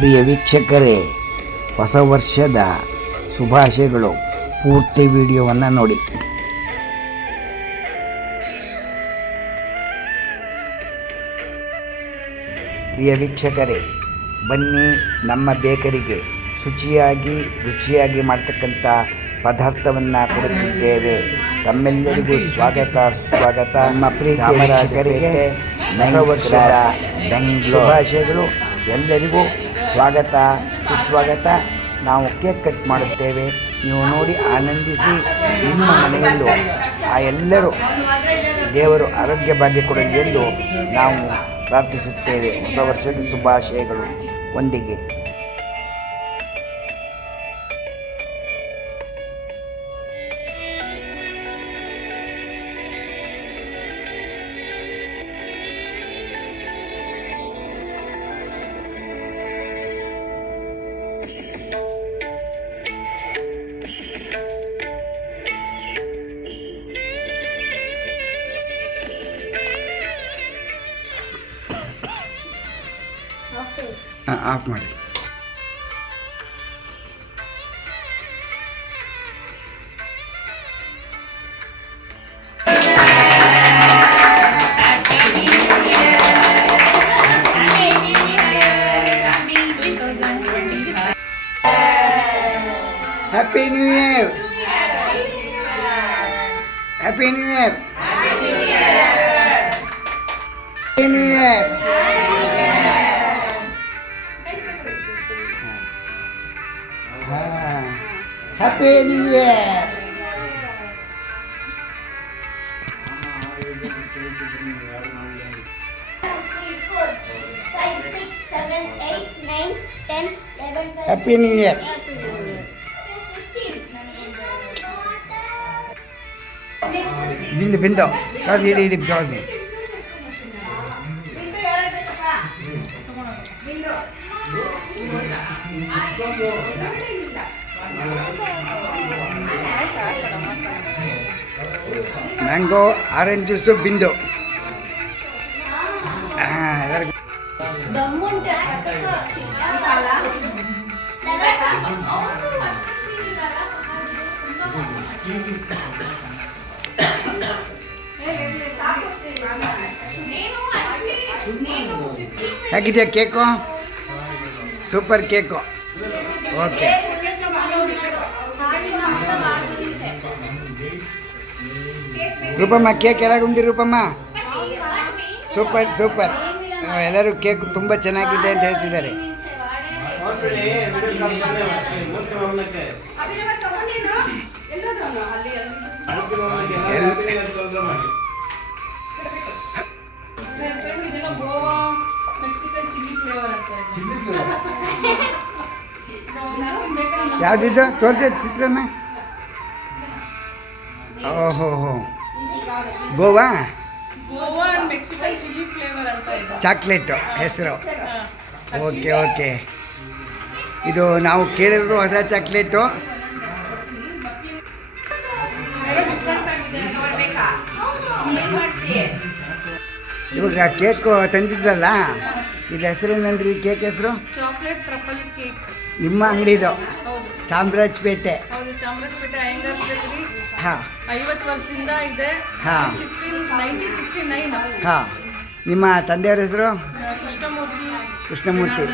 ಪ್ರಿಯ ವೀಕ್ಷಕರೇ, ಹೊಸ ವರ್ಷದ ಶುಭಾಶಯಗಳು. ಪೂರ್ತಿ ವಿಡಿಯೋವನ್ನು ನೋಡಿ. ಪ್ರಿಯ ವೀಕ್ಷಕರೇ, ಬನ್ನಿ ನಮ್ಮ ಬೇಕರಿಗೆ ಶುಚಿಯಾಗಿ ರುಚಿಯಾಗಿ ಮಾಡ್ತಕ್ಕಂಥ ಪದಾರ್ಥವನ್ನು ಕೊಡುತ್ತಿದ್ದೇವೆ. ತಮ್ಮೆಲ್ಲರಿಗೂ ಸ್ವಾಗತ. ನಮ್ಮ ಪ್ರಿಯ ವೀಕ್ಷಕರಿಗೆ ಹೊಸ ವರ್ಷದ ಶುಭಾಶಯಗಳು. ಎಲ್ಲರಿಗೂ ಸ್ವಾಗತ ಸುಸ್ವಾಗತ. ನಾವು ಕೇಕ್ ಕಟ್ ಮಾಡುತ್ತೇವೆ, ನೀವು ನೋಡಿ ಆನಂದಿಸಿ. ನಿಮ್ಮ ಮನೆಯಲ್ಲೂ ಆ ಎಲ್ಲರೂ ದೇವರು ಆರೋಗ್ಯ ಭಾಗ್ಯ ಕೊಡಲಿ ಎಂದು ನಾವು ಪ್ರಾರ್ಥಿಸುತ್ತೇವೆ. ಹೊಸ ವರ್ಷದ ಶುಭಾಶಯಗಳು ಒಂದಿಗೆ. ಆಫ್ ಮಾಡಿ. Happy new year. Happy new year. Happy new year. Happy New Year! Happy New Year! Bindu. Sorry, sorry. Mango orange juice Bindu. ಹೇಗಿದೆಯಾ cake? Super cake. Okay. Roopamma cake ಎಲಾಗುಂದಿ ರೂಪಮ್ಮ? ಸೂಪರ್. ಎಲ್ಲರೂ ಕೇಕ್ ತುಂಬ ಚೆನ್ನಾಗಿದೆ ಅಂತ ಹೇಳ್ತಿದ್ದಾರೆ. ಯಾವುದಿದ್ದು ತೋರಿಸಿ ಚಿತ್ರನ? ಓಹೋ, ಗೋವಾ ಮೆಕ್ಸಿಕನ್ ಚಿಲ್ಲಿ ಫ್ಲೇವರ್ ಅಂತ ಚಾಕ್ಲೇಟು ಹೆಸರು. ಓಕೆ. ಇದು ನಾವು ಕೇಳಿದ್ರು ಹೊಸ ಚಾಕ್ಲೇಟು. ಇವಾಗ ಕೇಕು ತಂದಿದ್ರಲ್ಲ, ಇದು ಹೆಸರೇನಂದ್ರಿ? ಕೇಕ್ ಹೆಸರು ಚಾಕ್ಲೇಟ್ ಟ್ರಫಲ್ ಕೇಕ್. ನಿಮ್ಮ ಅಂಗಡಿದು ಚಾಮರಾಜಪೇಟೆ. ಹೌದು, ಚಾಮರಾಜಪೇಟೆ ಅಯ್ಯಂಗಾರ್ ಬೇಕರಿ. 50 ವರ್ಷದಿಂದ ಇದೆ. 1969. ನಿಮ್ಮ ತಂದೆಯವ್ರ ಹೆಸರು? ಕೃಷ್ಣಮೂರ್ತಿ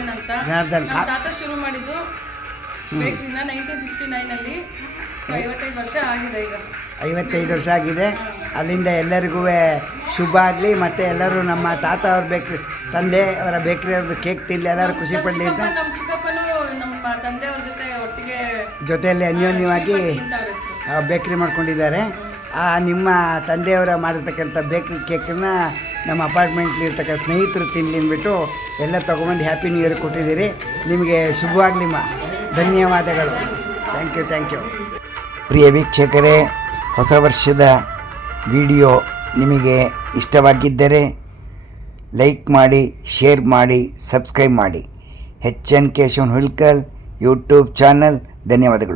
ಜನಾರ್ದನ್. ತಾತ ಶುರು ಮಾಡಿದ್ದು ಬೇಕರಿನ 1969 55 ವರ್ಷ ಆಗಿದೆ ಈಗ. 55 ವರ್ಷ ಆಗಿದೆ. ಅಲ್ಲಿಂದ ಎಲ್ಲರಿಗೂ ಶುಭ ಆಗಲಿ. ಮತ್ತು ಎಲ್ಲರೂ ನಮ್ಮ ತಾತ ಅವ್ರ ಬೇಕ್ರಿ, ತಂದೆ ಅವರ ಬೇಕ್ರಿ ಅವ್ರದ್ದು ಕೇಕ್ ತಿನ್ನಲಿ, ಎಲ್ಲರೂ ಖುಷಿ ಪಡಲಿ ಅಂತ ನಮ್ಮ ಚಿಕ್ಕಪ್ಪನೂ ನಮ್ಮ ತಂದೆಯವ್ರ ಜೊತೆಯಲ್ಲಿ ಅನ್ಯೋನ್ಯವಾಗಿ ಬೇಕ್ರಿ ಮಾಡ್ಕೊಂಡಿದ್ದಾರೆ. ನಿಮ್ಮ ತಂದೆಯವರ ಮಾಡಿರ್ತಕ್ಕಂಥ ಬೇಕ್ರಿ ಕೇಕನ್ನು ನಮ್ಮ ಅಪಾರ್ಟ್ಮೆಂಟ್ಲಿ ಇರ್ತಕ್ಕಂಥ ಸ್ನೇಹಿತರು ತಿನ್ನಲಿ ಅಂದ್ಬಿಟ್ಟು ಎಲ್ಲ ತೊಗೊಂಬಂದು ಹ್ಯಾಪಿ ನ್ಯೂ ಇಯರ್ ಕೊಟ್ಟಿದ್ದೀರಿ. ನಿಮಗೆ ಶುಭವಾಗಲಿಮ್ಮ. ಧನ್ಯವಾದಗಳು. Thank you. ಪ್ರಿಯ ವೀಕ್ಷಕರೇ, ಹೊಸ ವರ್ಷದ ವಿಡಿಯೋ ನಿಮಗೆ ಇಷ್ಟವಾಗಿದ್ದರೆ ಲೈಕ್ ಮಾಡಿ, ಶೇರ್ ಮಾಡಿ, ಸಬ್ಸ್ಕ್ರೈಬ್ ಮಾಡಿ. HN Keshavan Hulkal YouTube channel. ಧನ್ಯವಾದಗಳು.